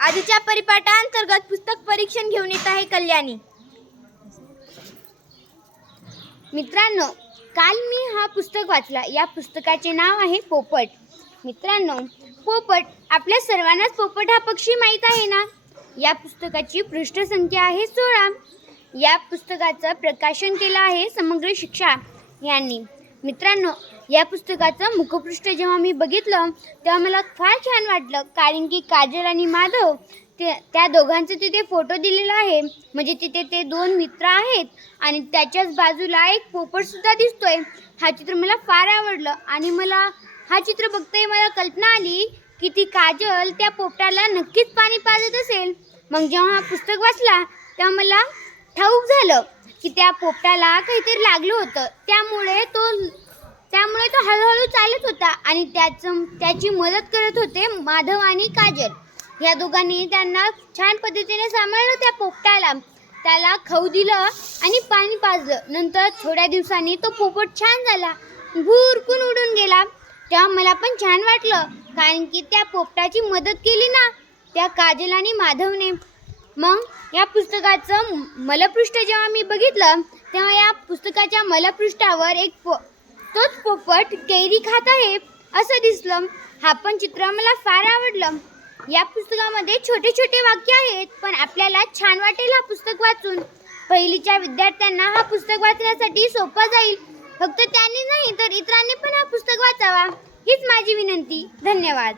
आधीच्या परिपाठांतर्गत पुस्तक परीक्षण घेऊन येत आहे कल्याणी. मित्रांनो काल मी हा पुस्तक वाचला. या पुस्तकाचे नाव आहे पोपट. मित्रांनो पोपट आपल्या सर्वांनाच पोपट हा पक्षी माहीत आहे ना? या पुस्तकाची पृष्ठसंख्या आहे सोळा. या पुस्तकाचं प्रकाशन केलं आहे समग्र शिक्षा यांनी. मित्रांनो या पुस्तकाचं मुखपृष्ठ जेव्हा मी बघितलं तेव्हा मला फार छान वाटलं. कारण की काजल आणि माधव ते त्या दोघांचे तिथे फोटो दिलेला आहे. म्हणजे तिथे ते दोन मित्र आहेत आणि त्याच्याच बाजूला एक पोपटसुद्धा दिसतोय. हा चित्र मला फार आवडलं आणि मला हा चित्र बघताही मला कल्पना आली की ती काजल त्या पोपटाला नक्कीच पाणी पाजत असेल. मग जेव्हा हा पुस्तक वाचला तेव्हा मला ठाऊक झालं की त्या पोपटाला काहीतरी लागलं होतं. त्यामुळे तो त्यामुळे तो हळूहळू चालत होता आणि त्याचं त्याची मदत करत होते माधव आणि काजल. या दोघांनी त्यांना छान पद्धतीने सांभाळलं त्या पोपटाला. त्याला खाऊ दिलं आणि पाणी पाजलं. नंतर थोड्या दिवसांनी तो पोपट छान झाला. भुरकून उडून गेला. तेव्हा मला पण छान वाटलं कारण की त्या पोपटाची मदत केली ना त्या काजल आणि माधवने. मग या पुस्तकाचं मलपृष्ठ जेव्हा मी बघितलं तेव्हा या पुस्तकाच्या मलपृष्ठावर एक पो तोच पोपट कैरी खात आहे असं दिसलं. हा पण चित्र मला फार आवडलं. या पुस्तकामध्ये छोटे छोटे वाक्य आहेत पण आपल्याला छान वाटेल हा पुस्तक वाचून. पहिलीच्या विद्यार्थ्यांना हा पुस्तक वाचण्यासाठी सोपं जाईल. फक्त त्यांनी नाही तर इतरांनी पण हा पुस्तक वाचावा. हीच माझी विनंती. धन्यवाद.